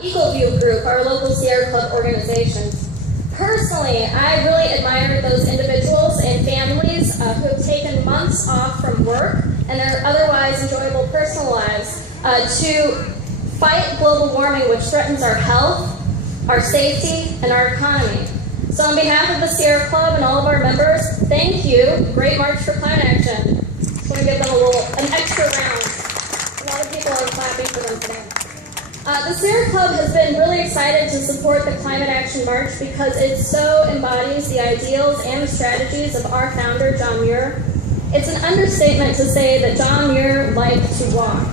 EcoView Group, our local Sierra Club organization. Personally, I really admire those individuals and families who have taken months off from work and their otherwise enjoyable personal lives to fight global warming, which threatens our health, our safety, and our economy. So on behalf of the Sierra Club and all of our members, thank you. Great March for Climate Action. Just want to give them an extra round. A lot of people are clapping for them today. The Sierra Club has been really excited to support the Climate Action March because it so embodies the ideals and the strategies of our founder, John Muir. It's an understatement to say that John Muir liked to walk.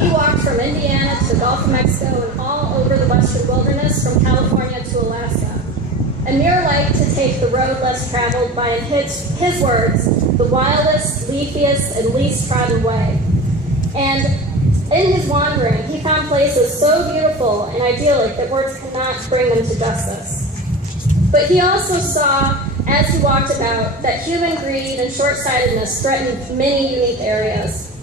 He walked from Indiana to the Gulf of Mexico and all over the western wilderness, from California to Alaska. And Muir liked to take the road less traveled by, in his words, the wildest, leafiest, and least trodden way. And in his wandering, he found places so beautiful and idyllic that words cannot bring them to justice. But he also saw, as he walked about, that human greed and short-sightedness threatened many unique areas.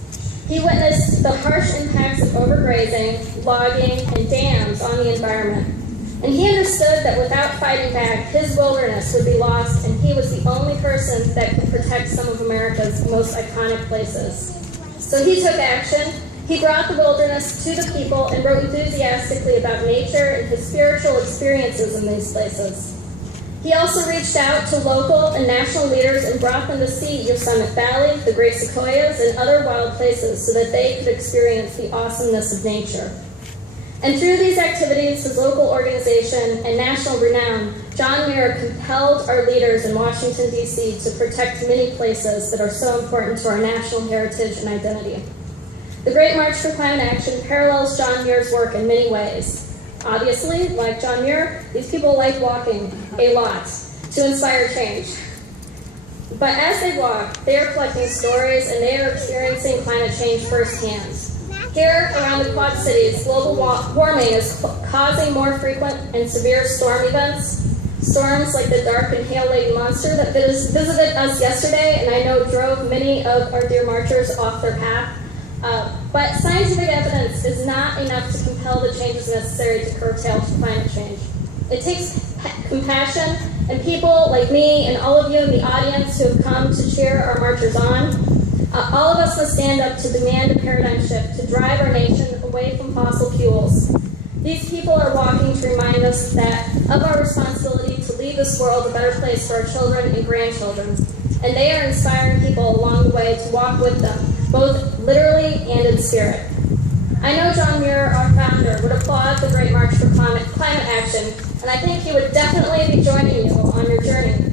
He witnessed the harsh impacts of overgrazing, logging, and dams on the environment. And he understood that without fighting back, his wilderness would be lost, and he was the only person that could protect some of America's most iconic places. So he took action. He brought the wilderness to the people and wrote enthusiastically about nature and his spiritual experiences in these places. He also reached out to local and national leaders and brought them to see Yosemite Valley, the Great Sequoias, and other wild places so that they could experience the awesomeness of nature. And through these activities, his local organization and national renown, John Muir compelled our leaders in Washington, D.C. to protect many places that are so important to our national heritage and identity. The Great March for Climate Action parallels John Muir's work in many ways. Obviously, like John Muir, these people like walking a lot to inspire change. But as they walk, they are collecting stories and they are experiencing climate change firsthand. Here around the Quad Cities, global warming is causing more frequent and severe storm events. Storms like the dark and hail-laden monster that visited us yesterday, and I know drove many of our dear marchers off their path. But scientific evidence is not enough to compel the changes necessary to curtail climate change. It takes compassion, and people like me and all of you in the audience who have come to cheer our marchers on. All of us must stand up to demand a paradigm shift to drive our nation away from fossil fuels. These people are walking to remind us of our responsibility to leave this world a better place for our children and grandchildren. And they are inspiring people along the way to walk with them, both literally and in spirit. I know John Muir, our founder, would applaud the Great March for Climate Action, and I think he would definitely be joining you on your journey.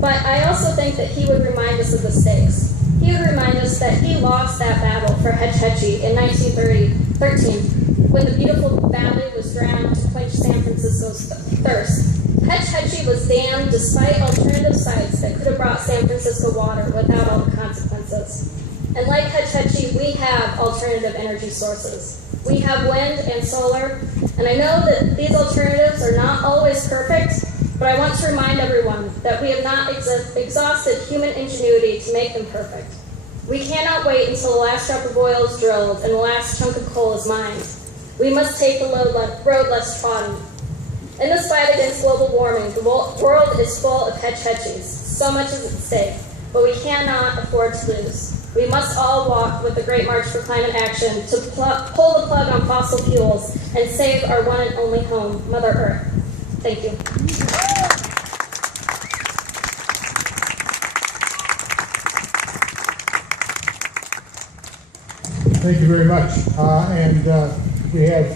But I also think that he would remind us of the stakes. He would remind us that he lost that battle for Hetch Hetchy in 1913, when the beautiful valley was drowned to quench San Francisco's thirst. Hetch Hetchy was dammed despite alternative sites that could have brought San Francisco water without all the consequences. And like Hetch Hetchy, we have alternative energy sources. We have wind and solar, and I know that these alternatives are not always perfect, but I want to remind everyone that we have not exhausted human ingenuity to make them perfect. We cannot wait until the last drop of oil is drilled and the last chunk of coal is mined. We must take the road less trodden. In this fight against global warming, the world is full of Hetch Hetchies. So much is at stake, but we cannot afford to lose. We must all walk with the Great March for Climate Action to pull the plug on fossil fuels and save our one and only home, Mother Earth. Thank you. Thank you very much. We have